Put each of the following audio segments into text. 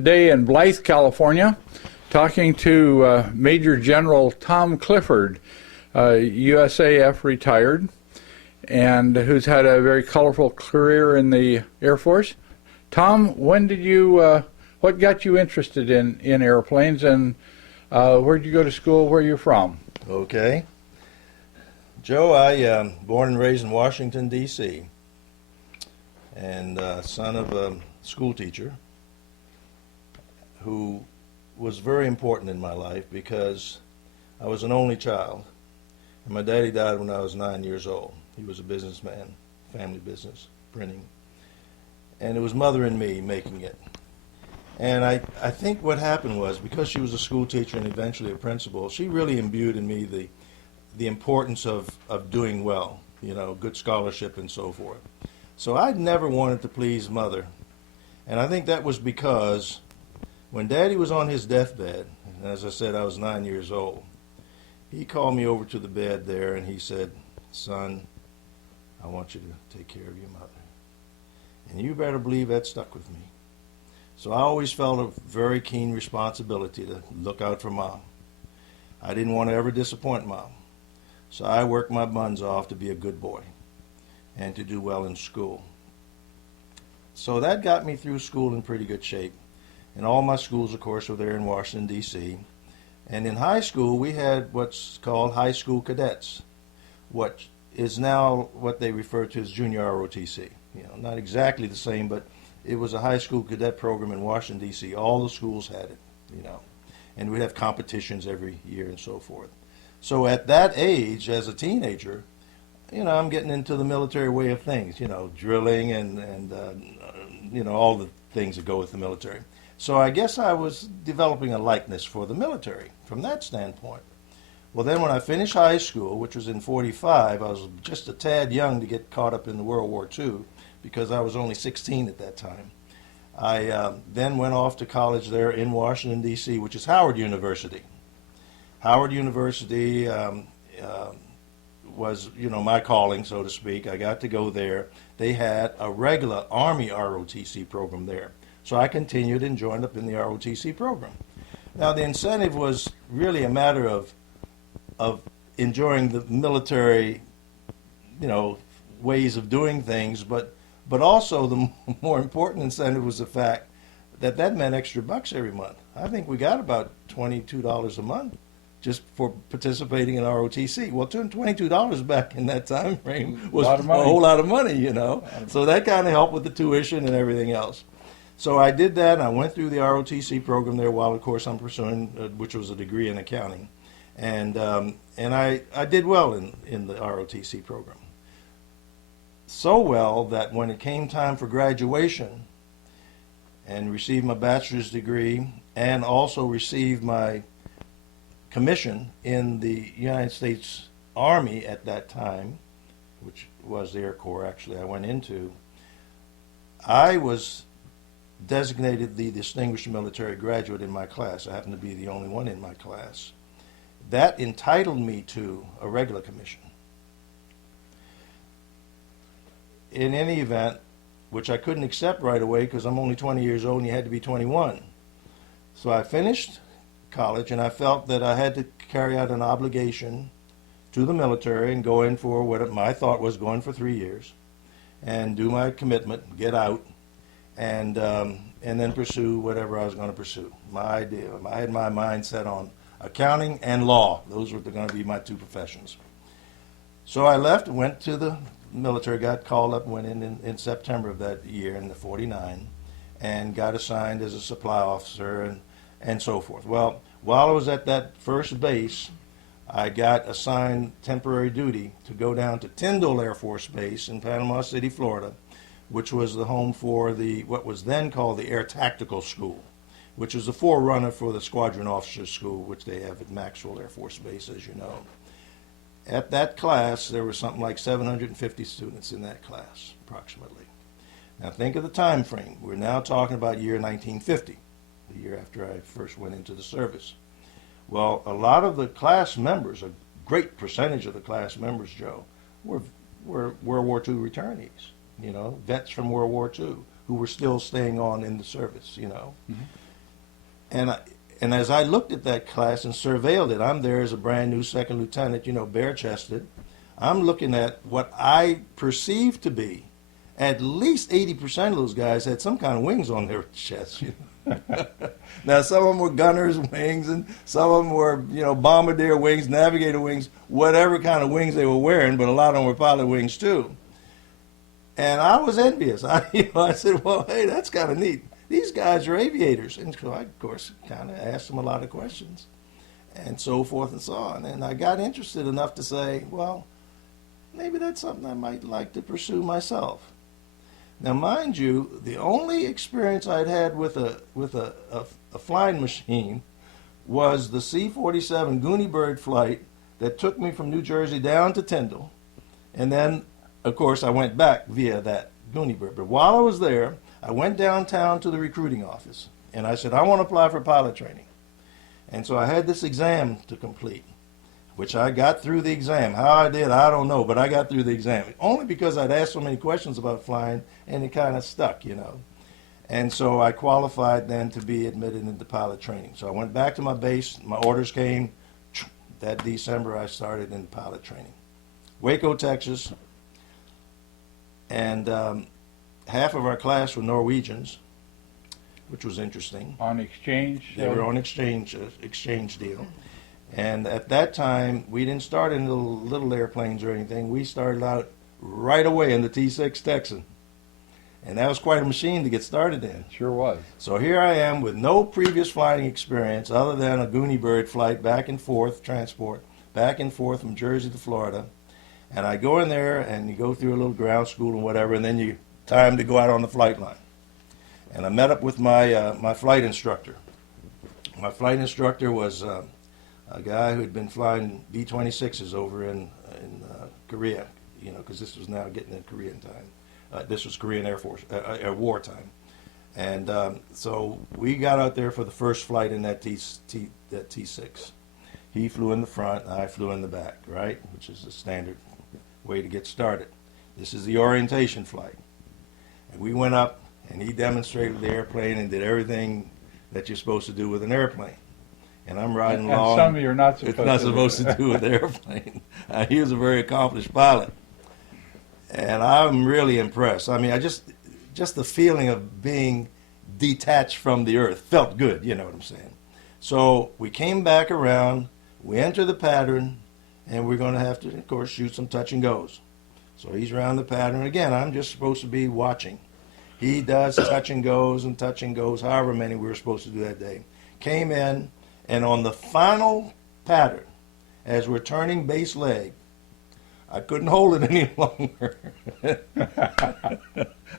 today in Blythe, California, talking to Major General Tom Clifford, USAF retired, and who's had a very colorful career in the Air Force. Tom, when did you, what got you interested in airplanes, and where did you go to school, where are you from? Okay. Joe, I born and raised in Washington, D.C., and son of a school teacher who was very important in my life because I was an only child, and my daddy died when I was 9 years old. He was a businessman, family business, printing, and it was mother and me making it. And I think what happened was, because she was a school teacher and eventually a principal, she really imbued in me the importance of doing well, you know, good scholarship and so forth. So I never wanted to please mother. And I think that was because when Daddy was on his deathbed, and as I said, I was 9 years old, he called me over to the bed there and he said, "Son, I want you to take care of your mother." And you better believe that stuck with me. So I always felt a very keen responsibility to look out for Mom. I didn't want to ever disappoint Mom. So I worked my buns off to be a good boy and to do well in school. So that got me through school in pretty good shape. And all my schools, of course, were there in Washington, D.C. And in high school, we had what's called high school cadets, what is now what they refer to as junior ROTC. You know, not exactly the same, but it was a high school cadet program in Washington, D.C. All the schools had it, you know, and we'd have competitions every year and so forth. So at that age, as a teenager, you know, I'm getting into the military way of things, you know, drilling and you know, all the things that go with the military. So I guess I was developing a likeness for the military from that standpoint. Well, then when I finished high school, which was in '45, I was just a tad young to get caught up in the World War II because I was only 16 at that time. I then went off to college there in Washington, D.C., which is Howard University. Howard University was, you know, my calling, so to speak. I got to go there. They had a regular Army ROTC program there. So I continued and joined up in the ROTC program. Now, the incentive was really a matter of enjoying the military, you know, ways of doing things, but also the more important incentive was the fact that that meant extra bucks every month. I think we got about $22 a month just for participating in ROTC. Well, $22 back in that time frame was a whole lot of money, you know. So that kind of helped with the tuition and everything else. So I did that, and I went through the ROTC program there while, of course, I'm pursuing, which was a degree in accounting. And I did well in the ROTC program. So well that when it came time for graduation and received my bachelor's degree and also received my commission in the United States Army at that time, which was the Air Corps actually I went into, I was designated the Distinguished Military Graduate in my class. I happened to be the only one in my class. That entitled me to a regular commission. In any event, which I couldn't accept right away because I'm only 20 years old and you had to be 21. So I finished college and I felt that I had to carry out an obligation to the military and go in for what my thought was going for 3 years and do my commitment, get out, and then pursue whatever I was going to pursue. My idea, I had my mind set on accounting and law. Those were going to be my two professions. So I left and went to the military, got called up and went in September of that year in the '49 and got assigned as a supply officer and so forth. Well, while I was at that first base, I got assigned temporary duty to go down to Tyndall Air Force Base in Panama City, Florida, which was the home for what was then called the Air Tactical School, which is the forerunner for the Squadron Officers School, which they have at Maxwell Air Force Base, as you know. At that class, there were something like 750 students in that class, approximately. Now think of the time frame. We're now talking about year 1950, the year after I first went into the service. Well, a lot of the class members, a great percentage of the class members, Joe, were World War II returnees, you know, vets from World War II who were still staying on in the service, you know. Mm-hmm. And and as I looked at that class and surveilled it, I'm there as a brand new second lieutenant, bare chested. I'm looking at what I perceived to be at least 80% of those guys had some kind of wings on their chest. Now, some of them were gunner's wings, and some of them were, bombardier wings, navigator wings, whatever kind of wings they were wearing, but a lot of them were pilot wings too. And I was envious. I said, well, hey, that's kind of neat. These guys are aviators. And so I, of course, kind of asked them a lot of questions and so forth and so on. And I got interested enough to say, well, maybe that's something I might like to pursue myself. Now, mind you, the only experience I'd had with a flying machine was the C-47 Goonie Bird flight that took me from New Jersey down to Tyndall. And then, of course, I went back via that Goonie Bird. But while I was there, I went downtown to the recruiting office, and I said, I want to apply for pilot training. And so I had this exam to complete, which I got through the exam. How I did, I don't know, but I got through the exam. Only because I'd asked so many questions about flying, and it kind of stuck, And so I qualified then to be admitted into pilot training. So I went back to my base. My orders came. That December, I started in pilot training. Waco, Texas. And half of our class were Norwegians, which was interesting. On exchange? They were on exchange deal. And at that time, we didn't start in little airplanes or anything. We started out right away in the T-6 Texan. And that was quite a machine to get started in. Sure was. So here I am with no previous flying experience other than a Goonie Bird flight back and forth, transport, back and forth from Jersey to Florida. And I go in there and you go through a little ground school and whatever, and then time to go out on the flight line. And I met up with my flight instructor. My flight instructor was a guy who had been flying B-26s over in Korea, because this was now getting in Korean time. This was Korean Air Force, war time. And so we got out there for the first flight in that T-6. He flew in the front, I flew in the back, right, which is the standard way to get started. This is the orientation flight. And we went up, and he demonstrated the airplane and did everything that you're supposed to do with an airplane. And I'm riding along. And some you're not supposed to do with the airplane. He was a very accomplished pilot. And I'm really impressed. I mean, just the feeling of being detached from the earth felt good, you know what I'm saying? So we came back around, we enter the pattern, and we're going to have to, of course, shoot some touch and goes. So he's around the pattern. Again, I'm just supposed to be watching. He does touch and goes, however many we were supposed to do that day. Came in, and on the final pattern, as we're turning base leg, I couldn't hold it any longer.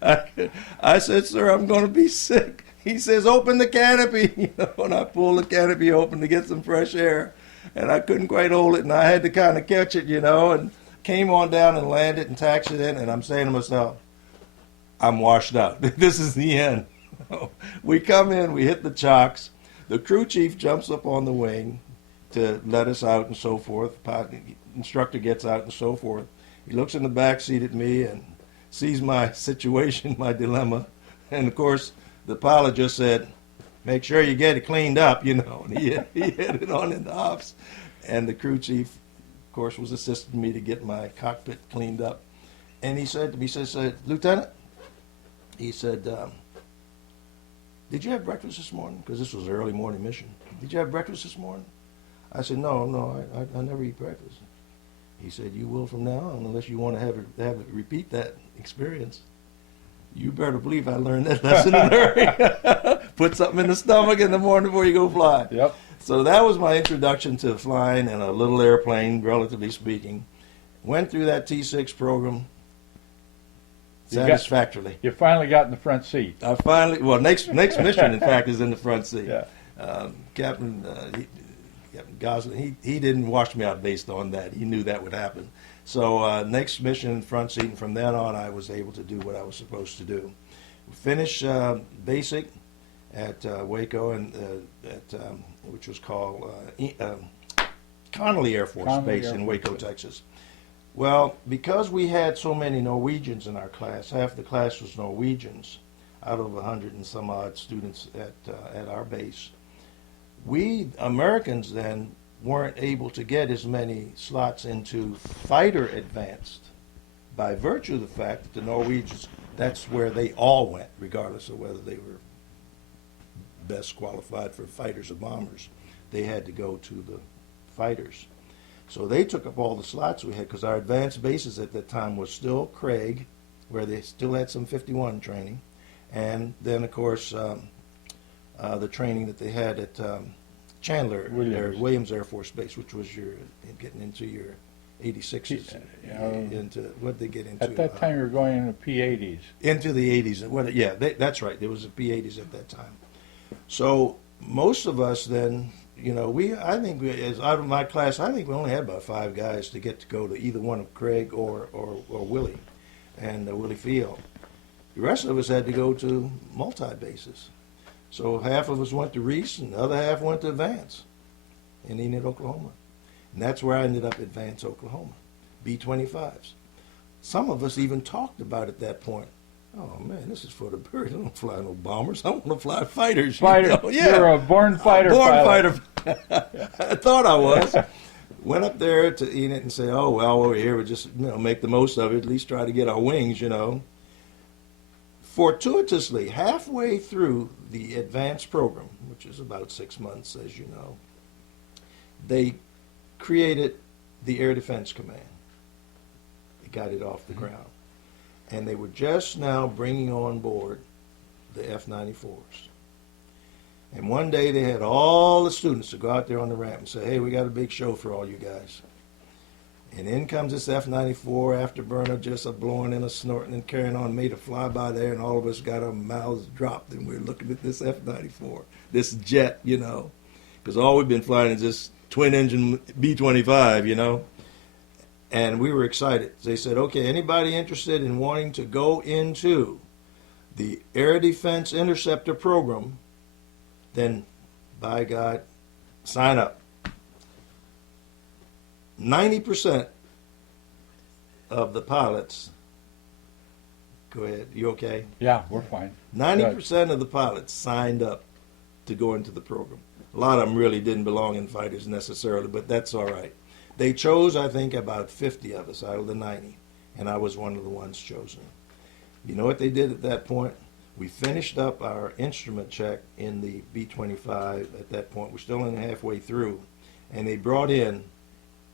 I said, sir, I'm going to be sick. He says, open the canopy. And I pulled the canopy open to get some fresh air. And I couldn't quite hold it, and I had to kind of catch it, and came on down and landed and taxied in. And I'm saying to myself, I'm washed out. This is the end. We come in, we hit the chocks. The crew chief jumps up on the wing to let us out and so forth. Instructor gets out and so forth. He looks in the back seat at me and sees my situation, my dilemma. And of course, the pilot just said, make sure you get it cleaned up, And he headed on into ops. And the crew chief, of course, was assisting me to get my cockpit cleaned up. And he said to me, he said, Lieutenant, he said, did you have breakfast this morning? Because this was an early morning mission. Did you have breakfast this morning? I said, no, I never eat breakfast. He said, you will from now on, unless you want to have it repeat that experience. You better believe I learned that lesson in a hurry. Put something in the stomach in the morning before you go fly. Yep. So that was my introduction to flying in a little airplane, relatively speaking. Went through that T-6 program satisfactorily. You finally got in the front seat. Next mission, in fact, is in the front seat. Yeah. Captain Gosling, he didn't wash me out based on that. He knew that would happen. So next mission in front seat, and from then on I was able to do what I was supposed to do. Finish basic at Waco, and which was called Connolly Air Force Base in Waco, Texas. Well, because we had so many Norwegians in our class, half the class was Norwegians, out of 100 and some odd students at our base, We Americans then weren't able to get as many slots into fighter advanced by virtue of the fact that the Norwegians, that's where they all went, regardless of whether they were best qualified for fighters or bombers. They had to go to the fighters. So they took up all the slots we had because our advanced bases at that time was still Craig, where they still had some 51 training, and then of course the training that they had at Chandler Williams Air Force Base, which was your getting into your 86s. Into what they get into At that time, you were going into P-80s. into the 80s. What? Yeah, that's right. There was a P-80s at that time. So most of us then, I think as out of my class, I think we only had about 5 guys to get to go to either one of Craig or Willie and Willie Field. The rest of us had to go to multi-bases. So half of us went to Reese and the other half went to Advance in Enid, Oklahoma. And that's where I ended up at Vance, Oklahoma, B-25s. Some of us even talked about at that point, oh man, this is for the birds. I don't fly no bombers. I want to fly fighters. Fighter. Yeah. You're a born fighter pilot. I thought I was. Went up there to Enid and say, oh, well, over here, we just make the most of it, at least try to get our wings, Fortuitously, halfway through the advanced program, which is about 6 months, as you know, they created the Air Defense Command. They got it off the ground. And they were just now bringing on board the F-94s. And one day they had all the students to go out there on the ramp and say, hey, we got a big show for all you guys. And in comes this F-94 afterburner, just a blowing and a snorting and carrying on, made a flyby there, and all of us got our mouths dropped, and we're looking at this F-94, this jet, because all we've been flying is this twin-engine B-25, And we were excited. They said, okay, anybody interested in wanting to go into the Air Defense Interceptor program, then, by God, sign up. 90% of the pilots, go ahead, you okay? Yeah, we're fine. 90% of the pilots signed up to go into the program. A lot of them really didn't belong in fighters necessarily, but that's all right. They chose, I think, about 50 of us out of the 90, and I was one of the ones chosen. You know what they did at that point? We finished up our instrument check in the B-25 at that point. We're still only halfway through, and they brought in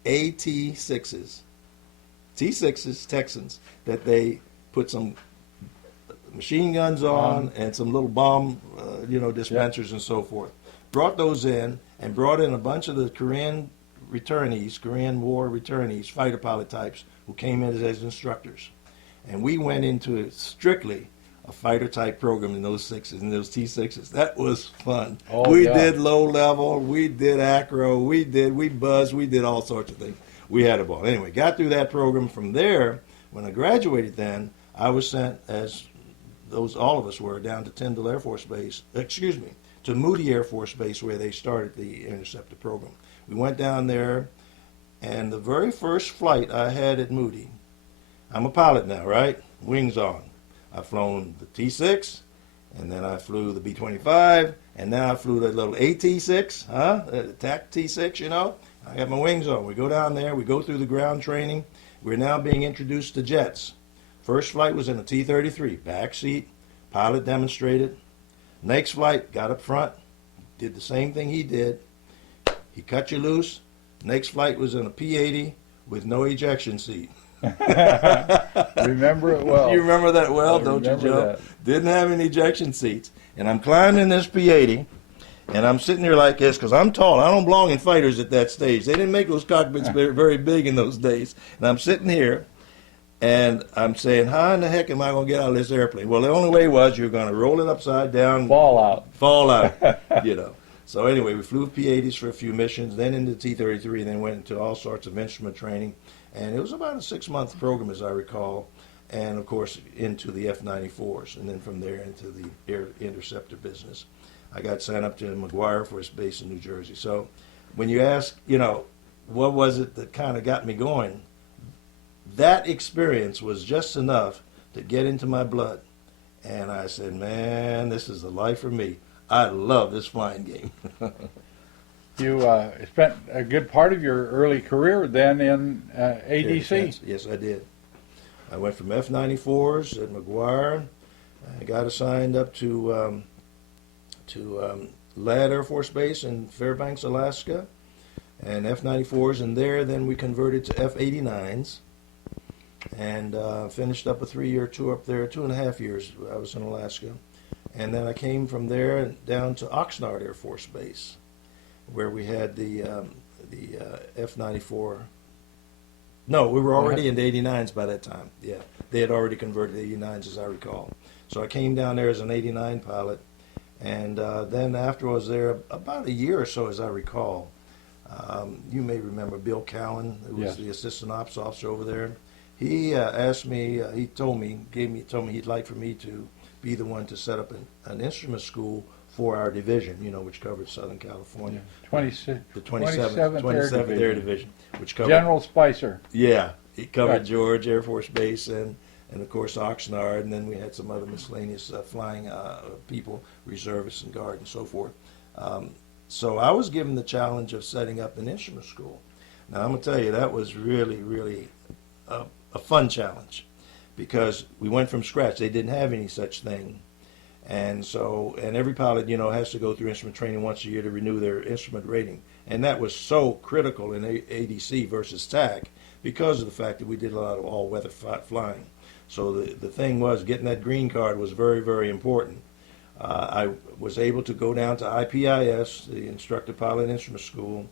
AT-6s, T-6s, Texans, that they put some machine guns on and some little bomb, dispensers and so forth. Brought those in and brought in a bunch of the Korean War returnees, fighter pilot types, who came in as instructors. And we went into strictly a fighter type program in those those T-6s. That was fun. We did low level, we did acro, we buzzed, we did all sorts of things. We had a ball. Anyway, got through that program. From there, when I graduated then, I was sent, as all of us were, down to Tyndall Air Force Base, to Moody Air Force Base, where they started the interceptor program. We went down there, and the very first flight I had at Moody, I'm a pilot now, right? Wings on. I've flown the T-6, and then I flew the B-25, and now I flew that little AT-6, TAC T-6, I got my wings on. We go down there, we go through the ground training. We're now being introduced to jets. First flight was in a T-33, back seat, pilot demonstrated. Next flight, got up front, did the same thing he did. He cut you loose. Next flight was in a P-80 with no ejection seat. Remember it well. You remember that well, don't you, Joe? That. Didn't have any ejection seats. And I'm climbing this P-80, and I'm sitting there like this because I'm tall. I don't belong in fighters at that stage. They didn't make those cockpits very big in those days. And I'm sitting here, and I'm saying, how in the heck am I going to get out of this airplane? Well, the only way was you're going to roll it upside down. Fall out. So anyway, we flew P-80s for a few missions, then into T-33, and then went into all sorts of instrument training. And it was about a 6-month program, as I recall, and, of course, into the F-94s, and then from there into the air interceptor business. I got sent up to McGuire Force Base in New Jersey. So when you ask, what was it that kind of got me going, that experience was just enough to get into my blood. And I said, man, this is the life for me. I love this flying game. You spent a good part of your early career then in ADC. Yes, I did. I went from F-94s at McGuire. I got assigned up to Ladd Air Force Base in Fairbanks, Alaska, and F-94s in there. Then we converted to F-89s and finished up a 3-year tour up there. 2.5 years I was in Alaska. And then I came from there down to Oxnard Air Force Base, where we had the F-94. No, we were already in the 89s by that time. Yeah, they had already converted to 89s, as I recall. So I came down there as an 89 pilot, and then after I was there about a year or so, as I recall, you may remember Bill Cowan, who was the assistant ops officer over there. He asked me, he told me he'd like for me to be the one to set up an instrument school for our division, which covered Southern California. The 27th Air Division, which covered General Spicer. Yeah, he covered George Air Force Base and of course Oxnard, and then we had some other miscellaneous flying people, reservists and guard and so forth. So I was given the challenge of setting up an instrument school. Now I'm going to tell you, that was really, really a fun challenge, because we went from scratch. They didn't have any such thing. And every pilot, has to go through instrument training once a year to renew their instrument rating. And that was so critical in ADC versus TAC because of the fact that we did a lot of all-weather flying. So the thing was, getting that green card was very, very important. I was able to go down to IPIS, the Instructor Pilot Instrument School,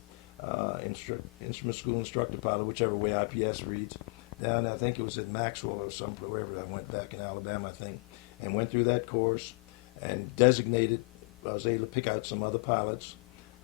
Instrument School Instructor Pilot, whichever way IPS reads. Down, I think it was at Maxwell or wherever I went back in Alabama, I think, and went through that course and designated. I was able to pick out some other pilots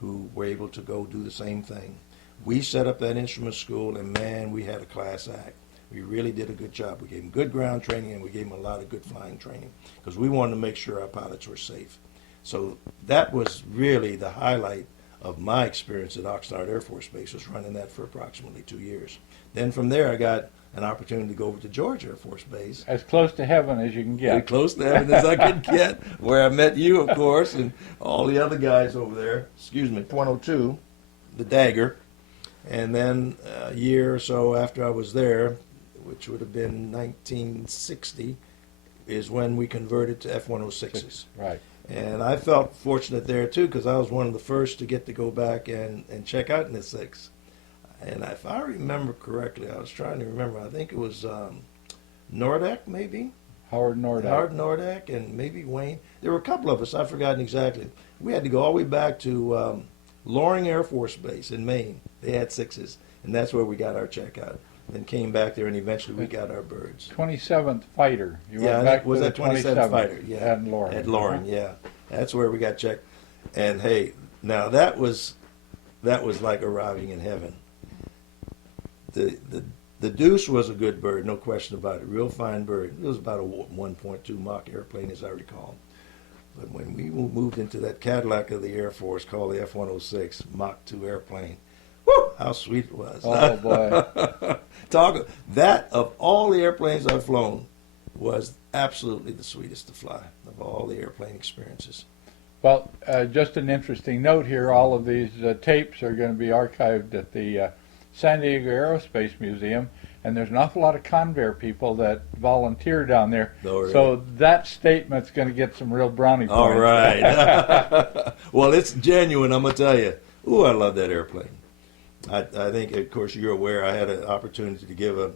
who were able to go do the same thing. We set up that instrument school, and man, we had a class act. We really did a good job. We gave them good ground training, and we gave them a lot of good flying training because we wanted to make sure our pilots were safe. So that was really the highlight of my experience at Oxnard Air Force Base, was running that for approximately 2 years. Then from there, I got an opportunity to go over to George Air Force Base. As close to heaven as you can get. As close to heaven as I could get, where I met you, of course, and all the other guys over there. 102, the Dagger. And then a year or so after I was there, which would have been 1960, is when we converted to F-106s. Right. And I felt fortunate there, too, because I was one of the first to get to go back and check out in the 6. And if I remember correctly, I was trying to remember, I think it was Nordak, maybe? Howard Nordak. Howard Nordak and maybe Wayne. There were a couple of us, I've forgotten exactly. We had to go all the way back to Loring Air Force Base in Maine. They had 6s, and that's where we got our checkout. Then came back there, and eventually we got our birds. 27th Fighter. You yeah, went back was to that the 27th Fighter? Yeah, at Loring. At Loring, yeah. That's where we got checked. And hey, now that was like arriving in heaven. The Deuce was a good bird, no question about it. Real fine bird. It was about a 1.2 Mach airplane, as I recall. But when we moved into that Cadillac of the Air Force called the F-106 Mach 2 airplane, whoo, how sweet it was. Oh, boy. That, of all the airplanes I've flown, was absolutely the sweetest to fly of all the airplane experiences. Well, just an interesting note here, all of these tapes are going to be archived at the San Diego Aerospace Museum, and there's an awful lot of Convair people that volunteer down there. Oh, really? So that statement's going to get some real brownie points. All right. Well, it's genuine, I'm going to tell you. Ooh, I love that airplane. I think, of course, you're aware, I had an opportunity to give an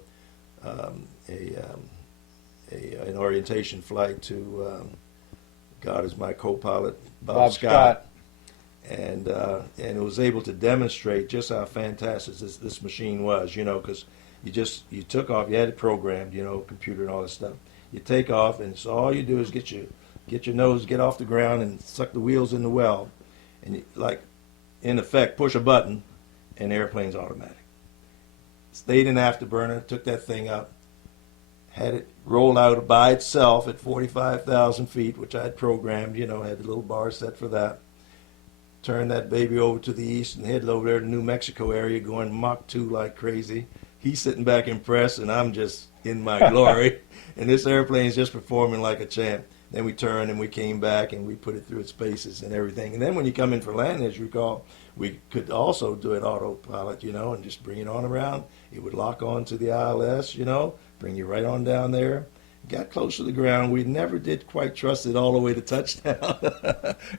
orientation flight to God is my co-pilot, Bob Scott. And it was able to demonstrate just how fantastic this machine was, because you took off, you had it programmed, computer and all this stuff. You take off, and so all you do is get your nose, get off the ground, and suck the wheels in the well, and you, like, in effect, push a button, and the airplane's automatic. Stayed in afterburner, took that thing up, had it roll out by itself at 45,000 feet, which I had programmed, had the little bar set for that. Turned that baby over to the east and headed over there to New Mexico area going Mach 2 like crazy. He's sitting back impressed, and I'm just in my glory. And this airplane's just performing like a champ. then we turned and we came back and we put it through its paces and everything. And then when you come in for landing, as you recall, we could also do it autopilot, and just bring it on around. It would lock on to the ILS, bring you right on down there. Got close to the ground. We never did quite trust it all the way to touchdown.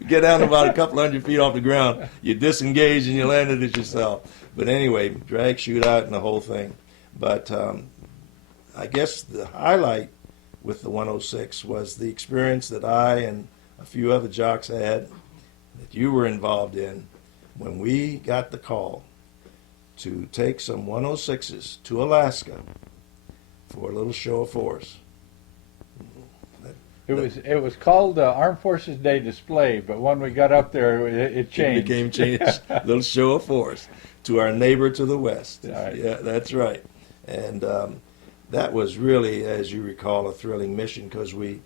Get down about a couple 100 feet off the ground, you disengage and you landed it yourself. But anyway, drag, shoot out, and the whole thing. But I guess the highlight with the 106 was the experience that I and a few other jocks had, that you were involved in, when we got the call to take some 106s to Alaska for a little show of force. It was called Armed Forces Day Display, but when we got up there, it changed. It became changed. Little show of force to our neighbor to the west. Right. Yeah, that's right. And that was really, as you recall, a thrilling mission because we,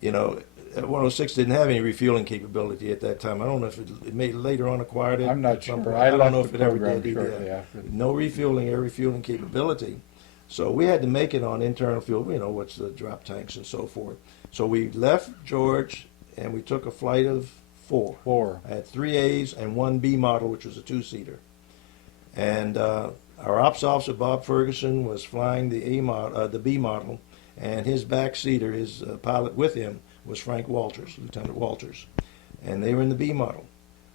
106 didn't have any refueling capability at that time. I don't know if it may later on acquired it. I'm not sure. I don't know left if it the ever program did shortly either. after. No refueling, air refueling capability. So we had to make it on internal fuel, what's the drop tanks and so forth. So we left George and we took a flight of four. I had 3 A's and 1 B model, which was a 2-seater. And our ops officer, Bob Ferguson, was flying the B model, and his backseater, his pilot with him, was Frank Walters, Lieutenant Walters. And they were in the B model.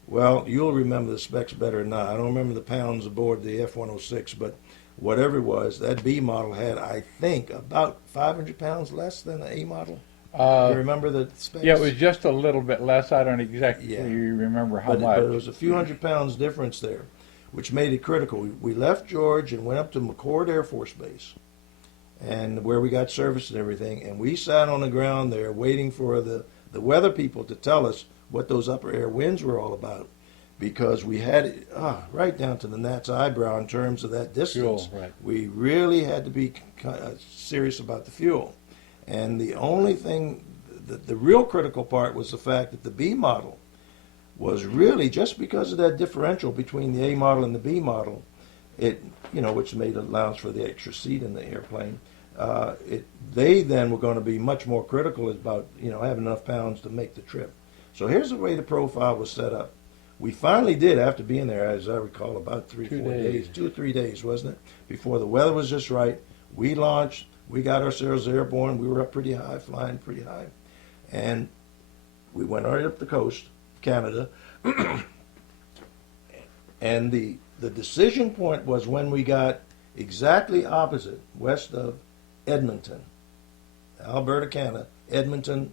Well, you'll remember the specs better than I. I don't remember the pounds aboard the F-106, but whatever it was, that B model had, I think, about 500 pounds less than the A model. You remember the specs? Yeah, it was just a little bit less. I don't exactly remember how much. But it was a few hundred pounds difference there, which made it critical. We left George and went up to McCord Air Force Base, and where we got service and everything, and we sat on the ground there waiting for the weather people to tell us what those upper air winds were all about, because we had it right down to the gnat's eyebrow in terms of that distance. Fuel, right. We really had to be serious about the fuel. And the only thing, the real critical part was the fact that the B model was really, just because of that differential between the A model and the B model, which made allowance for the extra seat in the airplane, they then were going to be much more critical about, having enough pounds to make the trip. So here's the way the profile was set up. We finally did, after being there, as I recall, about 3 or 4 days, 2 or 3 days, wasn't it? Before the weather was just right, we launched. We got ourselves airborne. We were up pretty high, flying pretty high. And we went right up the coast, Canada. And the decision point was when we got exactly opposite, west of Edmonton, Alberta, Canada, Edmonton,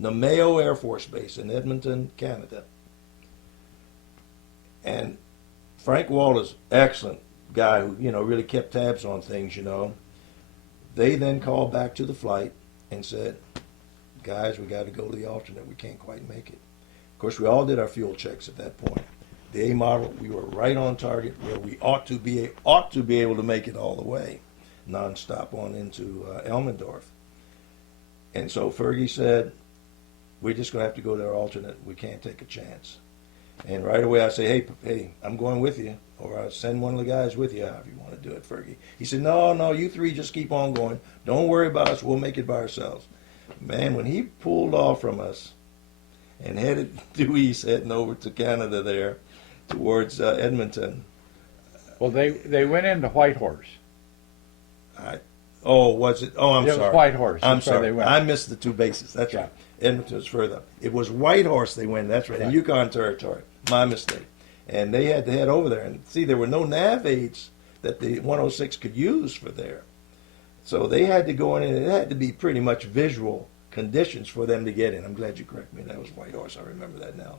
Namao Air Force Base in Edmonton, Canada. And Frank Walters, excellent guy who, really kept tabs on things, They then called back to the flight and said, guys, we got to go to the alternate. We can't quite make it. Of course, we all did our fuel checks at that point. The A model, we were right on target where we ought to be able to make it all the way, nonstop on into Elmendorf. And so Fergie said, we're just going to have to go to our alternate. We can't take a chance. And right away I say, hey, I'm going with you. Or I'll send one of the guys with you, however you want to do it, Fergie. He said, no, you three just keep on going. Don't worry about us. We'll make it by ourselves. Man, when he pulled off from us and headed due east, heading over to Canada there towards Edmonton. Well, they went into Whitehorse. Was it? Oh, I'm sorry. It was Whitehorse. I'm That's where sorry. they went. I missed the two bases. That's right. Edmonton was further up. It was Whitehorse they went. That's right. In Yukon Territory. My mistake. And they had to head over there. And see, there were no nav aids that the 106 could use for there. So they had to go in, and it had to be pretty much visual conditions for them to get in. I'm glad you corrected me. That was Whitehorse. I remember that now.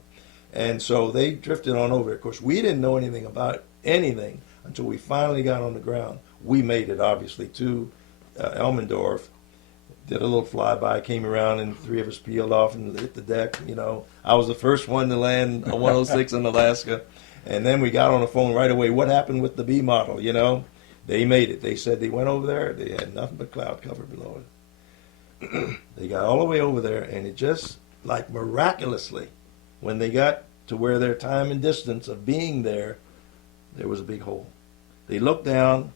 And so they drifted on over. Of course, we didn't know anything about anything until we finally got on the ground. We made it, obviously, to Elmendorf. Did a little flyby, came around, and three of us peeled off and hit the deck. I was the first one to land a 106 in Alaska. And then we got on the phone right away. What happened with the B model, They made it. They said they went over there. They had nothing but cloud cover below it. They got all the way over there, and it just, like miraculously, when they got to where their time and distance of being there was a big hole. They looked down,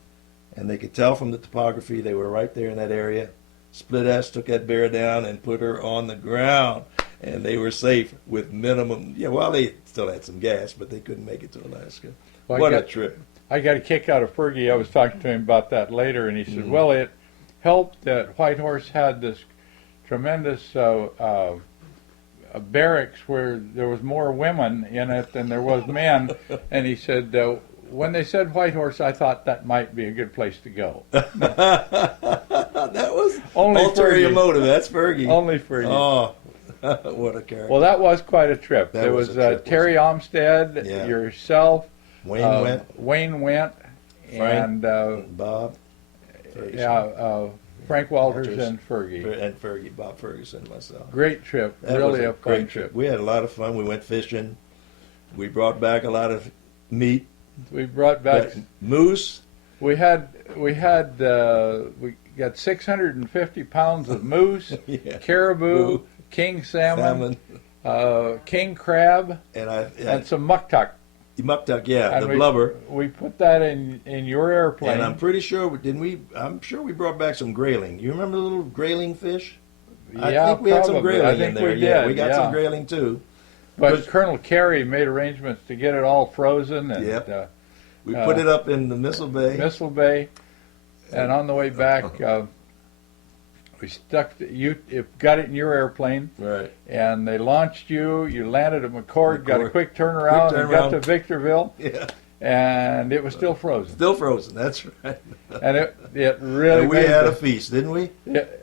and they could tell from the topography they were right there in that area. Split ass took that bear down and put her on the ground, and they were safe with minimum. Yeah, well, they still had some gas, but they couldn't make it to Alaska. Well, What a trip! I got a kick out of Fergie. I was talking to him about that later, and he said, well, it helped that Whitehorse had this tremendous barracks where there was more women in it than there was men. And he said, when they said Whitehorse, I thought that might be a good place to go. That was Only ulterior Fergie. motive. That's Fergie. Only Fergie. Oh, what a character. Well, that was quite a trip. That There was was a trip, Terry Olmsted, Yeah. yourself, Wayne Went, Frank, and Bob, Frank Walters Walters. and Fergie. and Fergie, Bob Ferguson, and myself. Great trip. That Really was a fun great trip. We had a lot of fun. We went fishing. We brought back a lot of meat. We brought back. Moose. We got 650 pounds of moose, Yeah. caribou, Boo. king salmon, king crab, and some muktuk. Muktuk, yeah, And the blubber. We put that in your airplane. And I'm pretty sure, didn't we? I'm sure we brought back some grayling. You remember the little grayling fish? I Yeah, think we had some probably. I grayling think in there. we Yeah, did, we got yeah. some grayling too. But Colonel Carey made arrangements to get it all frozen and Yep. We put it up in the Missile Bay. Missile Bay, and on the way back, we got it in your airplane, Right. and they launched you. You landed at McCord, got a quick turnaround, Quick and got to turnaround. Victorville, Yeah. and it was still frozen. Still frozen. That's right. And it really And we made had the- a feast, didn't we?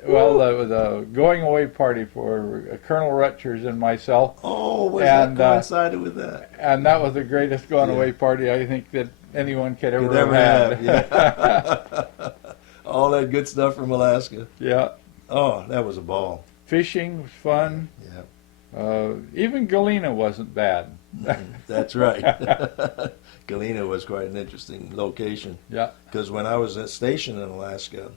well, it was a going away party for Colonel Rutgers and myself, Oh, was And, that coincided with that? and that was the greatest going Yeah. away party I think that anyone could ever Could have ever had. have. Yeah. All that good stuff from Alaska. Yeah. Oh, that was a ball. Fishing was fun. Yeah. Even Galena wasn't bad. That's right. Galena was quite an interesting location Yeah. because when I was stationed in Alaska,